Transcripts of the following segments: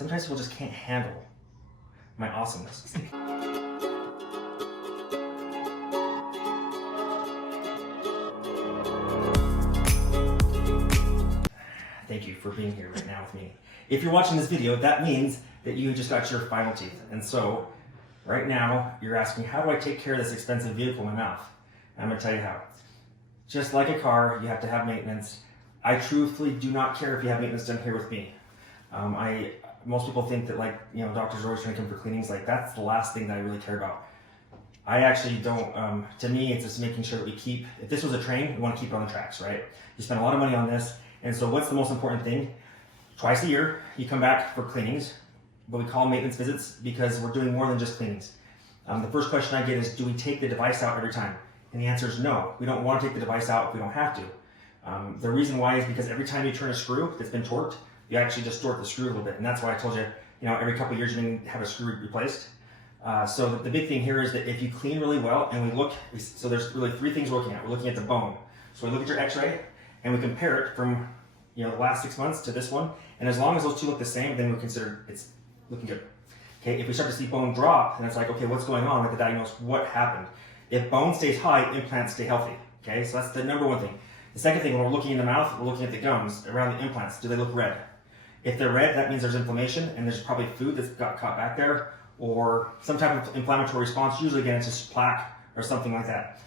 sometimes people just can't handle my awesomeness. Thank you for being here right now with me. If you're watching this video, that means that you just got your final teeth. And so right now you're asking, how do I take care of this expensive vehicle in my mouth? I'm gonna tell you how. Just like a car, you have to have maintenance. I truthfully do not care if you have maintenance done here with me. Most people think that, like, you know, doctors are always trying to come for cleanings. Like, that's the last thing that I really care about. I actually don't, to me, it's just making sure that we keep, if this was a train, we want to keep it on the tracks, right? You spend a lot of money on this. And so what's the most important thing? Twice a year, you come back for cleanings, but we call them maintenance visits because we're doing more than just cleanings. The first question I get is, do we take the device out every time? And the answer is no. We don't want to take the device out if we don't have to. The reason why is because every time you turn a screw that's been torqued, you actually distort the screw a little bit. And that's why I told you, you know, every couple of years you're going to have a screw replaced. So the big thing here is that if you clean really well and we look, so there's really three things we're looking at. We're looking at the bone. So we look at your x-ray and we compare it from, you know, the last 6 months to this one. And as long as those two look the same, then we consider it's looking good. Okay, if we start to see bone drop, then it's like, okay, what's going on? We have to diagnose what happened. If bone stays high, implants stay healthy. Okay, so that's the number one thing. The second thing, when we're looking in the mouth, we're looking at the gums around the implants. Do they look red? If they're red, that means there's inflammation and there's probably food that's got caught back there or some type of inflammatory response. Usually, again, it's just plaque or something like that.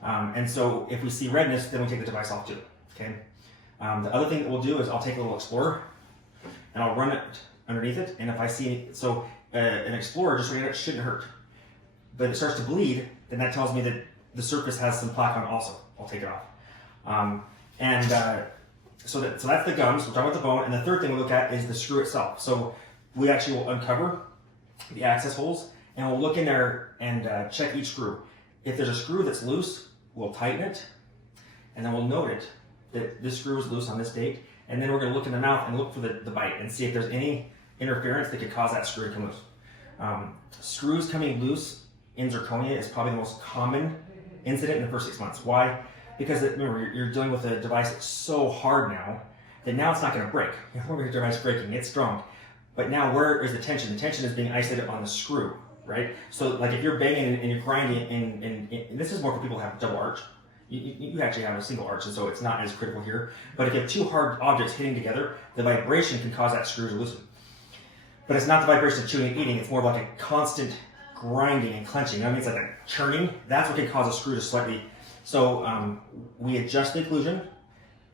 And so if we see redness, then we take the device off too. Okay. The other thing that we'll do is I'll take a little Explorer and I'll run it underneath it. And if I see, an Explorer just running it shouldn't hurt. But if it starts to bleed, then that tells me that the surface has some plaque on it also. I'll take it off. So that's the gums. We're talking about the bone. And the third thing we look at is the screw itself. So we actually will uncover the access holes and we'll look in there and check each screw. If there's a screw that's loose, we'll tighten it and then we'll note it that this screw is loose on this date. And then we're going to look in the mouth and look for the bite and see if there's any interference that could cause that screw to come loose. Screws coming loose in zirconia is probably the most common incident in the first 6 months. Why? Because remember, you're dealing with a device that's so hard now that now it's not going to break. You know, your device breaking, it's strong. But now where is the tension? The tension is being isolated on the screw, right? So like if you're banging and you're grinding, and this is more for people who have double arch. You actually have a single arch, and so it's not as critical here. But if you have two hard objects hitting together, the vibration can cause that screw to loosen. But it's not the vibration of chewing and eating, it's more like a constant grinding and clenching. You know what I mean? It's like a churning. That's what can cause a screw to slightly. So we adjust the occlusion,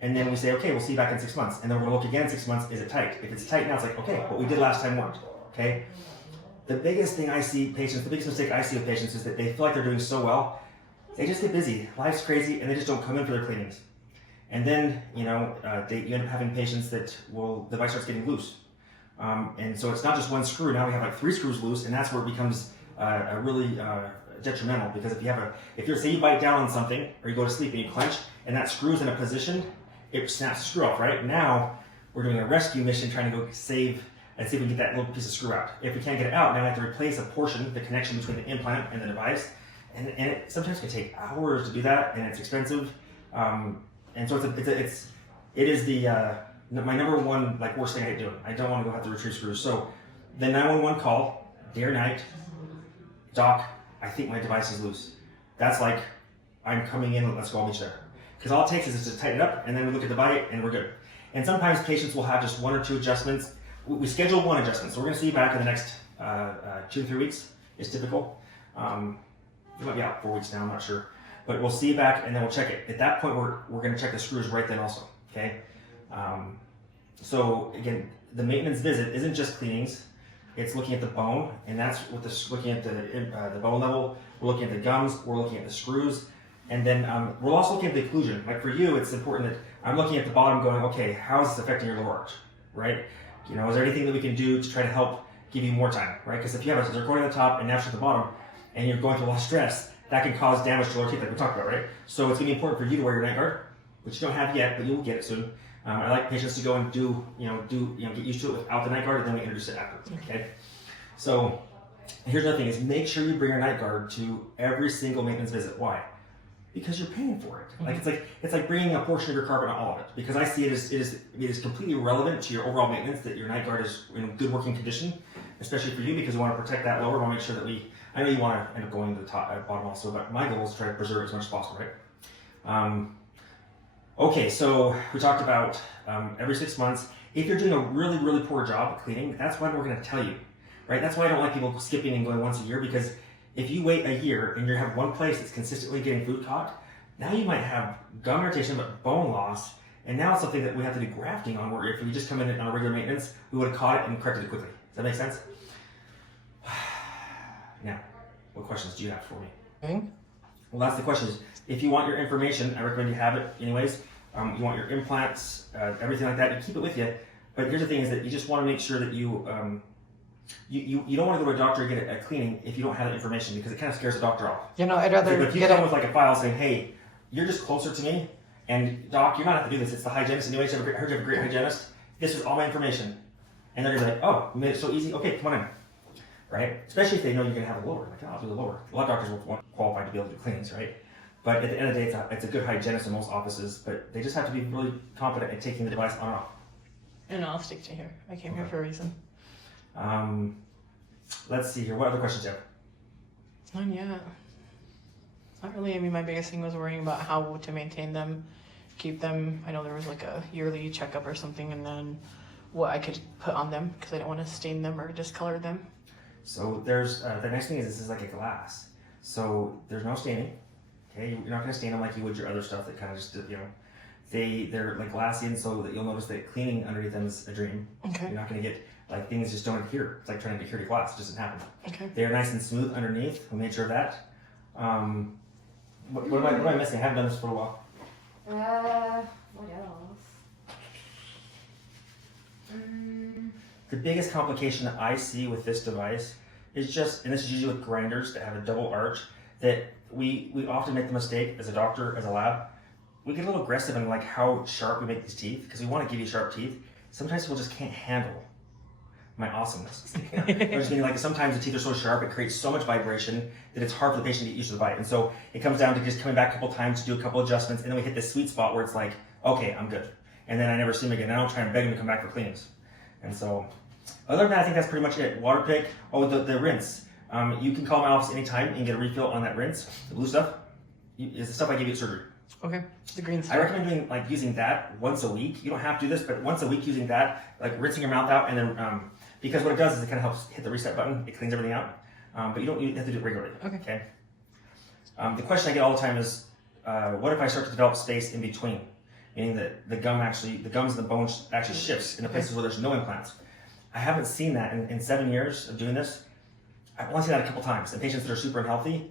and then we say, okay, we'll see you back in 6 months. And then we're gonna look again in 6 months, is it tight? If it's tight now, it's like, okay, what we did last time worked, okay? The biggest thing I see patients, the biggest mistake I see with patients is that they feel like they're doing so well, they just get busy, life's crazy, and they just don't come in for their cleanings. And then, you end up having patients that the device starts getting loose. And so it's not just one screw, now we have like 3 screws loose, and that's where it becomes really detrimental, because if say you bite down on something or you go to sleep and you clench and that screw's in a position, it snaps the screw off, right? Now we're doing a rescue mission trying to go save and see if we can get that little piece of screw out. If we can't get it out, now we have to replace a portion, the connection between the implant and the device, and it sometimes can take hours to do that, and it's expensive. And so it is my number one worst thing I hate doing. I don't want to go have to retrieve screws. So the 911 call, day or night, doc, I think my device is loose. That's like, I'm coming in, let's go, I'll meet you there. Because all it takes is to tighten it up, and then we look at the bite, and we're good. And sometimes patients will have just 1 or 2 adjustments. We schedule 1 adjustment, so we're gonna see you back in the next 2 to 3 weeks, is typical. You might be out 4 weeks now, I'm not sure. But we'll see you back, and then we'll check it. At that point, we're gonna check the screws right then also, okay? So again, the maintenance visit isn't just cleanings. It's looking at the bone, and that's what looking at the bone level. We're looking at the gums. We're looking at the screws, and then we're also looking at the occlusion. Like for you, it's important that I'm looking at the bottom, going, okay, how is this affecting your lower arch, right? You know, is there anything that we can do to try to help give you more time, right? Because if you have a zirconia on the top and natural at the bottom, and you're going through a lot of stress, that can cause damage to lower teeth, like we talked about, right? So it's going to be important for you to wear your night guard, which you don't have yet, but you will get it soon. I like patients to go and get used to it without the night guard, and then we introduce it after. Okay. So here's another thing: is make sure you bring your night guard to every single maintenance visit. Why? Because you're paying for it. Like it's like bringing a portion of your car, but not all of it. Because I see it is completely relevant to your overall maintenance that your night guard is in good working condition, especially for you because we want to protect that lower. We want to make sure that I know you want to end up going to the top, bottom also, but my goal is to try to preserve as much as possible, right? Okay, so we talked about every 6 months. If you're doing a really, really poor job at cleaning, that's when we're going to tell you, right? That's why I don't like people skipping and going once a year, because if you wait a year and you have one place that's consistently getting food caught, now you might have gum irritation, but bone loss, and now it's something that we have to do grafting on, where if we just come in on a regular maintenance, we would have caught it and corrected it quickly. Does that make sense? Now, what questions do you have for me? Okay. Well, that's the question. If you want your information, I recommend you have it anyways. You want your implants, everything like that, you keep it with you. But here's the thing is that you just want to make sure that you don't want to go to a doctor and get a cleaning if you don't have that information, because it kind of scares the doctor off. You know, I'd rather If you come with like a file saying, hey, you're just closer to me, and doc, you're not have to do this. It's the hygienist anyways. I heard you have a great hygienist. This is all my information. And they're going to be like, oh, you made it so easy? Okay, come on in. Right? Especially if they know you're going to have a lower. Like, oh, I'll do the lower. A lot of doctors will qualify to be able to do cleanings, right? But at the end of the day, it's a good hygienist in most offices, but they just have to be really confident at taking the device on and off. And I'll stick to here. I came here for a reason. Let's see here. What other questions do you have? None yet. Not really. I mean, my biggest thing was worrying about how to maintain them, keep them. I know there was like a yearly checkup or something, and then what I could put on them, because I didn't want to stain them or discolor them. So there's, the next thing is this is like a glass. So there's no staining. Okay, you're not going to stain them like you would your other stuff that kind of just, you know, they're like glassy, and so that you'll notice that cleaning underneath them is a dream. Okay. You're not going to get, like, things just don't adhere. It's like trying to adhere to glass. It doesn't happen. Okay. They're nice and smooth underneath. We made sure of that. What am I missing? I haven't done this for a while. What else? The biggest complication that I see with this device is just, and this is usually with grinders that have a double arch, that we often make the mistake as a doctor, as a lab, we get a little aggressive in like how sharp we make these teeth, because we want to give you sharp teeth. Sometimes people just can't handle my awesomeness. I just mean, like, sometimes the teeth are so sharp, it creates so much vibration that it's hard for the patient to get used to the bite. And so it comes down to just coming back a couple times to do a couple adjustments, and then we hit this sweet spot where it's like, okay, I'm good. And then I never see them again. I don't try and beg them to come back for cleanings. And so, other than that, I think that's pretty much it. Water pick. Oh, the rinse. You can call my office anytime and get a refill on that rinse. The blue stuff is the stuff I gave you at surgery. Okay. The green stuff. I recommend using that once a week. You don't have to do this, but once a week using that, like rinsing your mouth out, and then because what it does is it kind of helps hit the reset button. It cleans everything out, but you have to do it regularly. Okay. The question I get all the time is, what if I start to develop space in between, meaning that the gums and the bone actually shifts in the places where there's no implants? I haven't seen that in 7 years of doing this. I've only seen that a couple times in patients that are super unhealthy.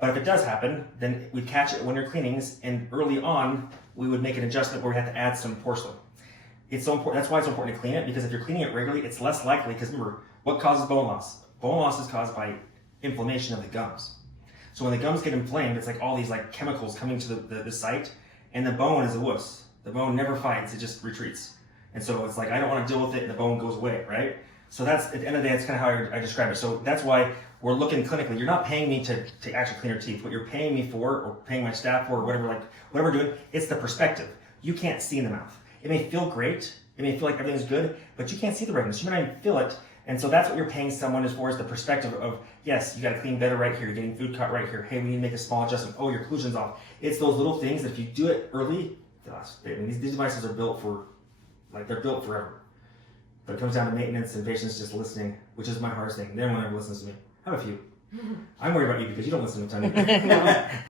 But if it does happen, then we catch it when you're cleanings, and early on, we would make an adjustment where we have to add some porcelain. It's so important. That's why it's so important to clean it, because if you're cleaning it regularly, it's less likely, because remember, what causes bone loss? Bone loss is caused by inflammation of the gums. So when the gums get inflamed, it's like all these like chemicals coming to the site, and the bone is a wuss. The bone never fights, it just retreats. And so it's like, I don't want to deal with it, and the bone goes away, right? So that's, at the end of the day, that's kind of how I describe it. So that's why we're looking clinically. You're not paying me to actually clean your teeth. What you're paying me for, or paying my staff for, or whatever we're doing, it's the perspective. You can't see in the mouth. It may feel great, it may feel like everything's good, but you can't see the redness. You might not even feel it. And so that's what you're paying someone is for, is the perspective of, yes, you got to clean better right here. You're getting food cut right here. Hey, we need to make a small adjustment. Oh, your occlusion's off. It's those little things that if you do it early, these devices are built for, like, they're built forever. But it comes down to maintenance and patients just listening, which is my hardest thing. No one ever listens to me. I have a few. I'm worried about you because you don't listen to me. No.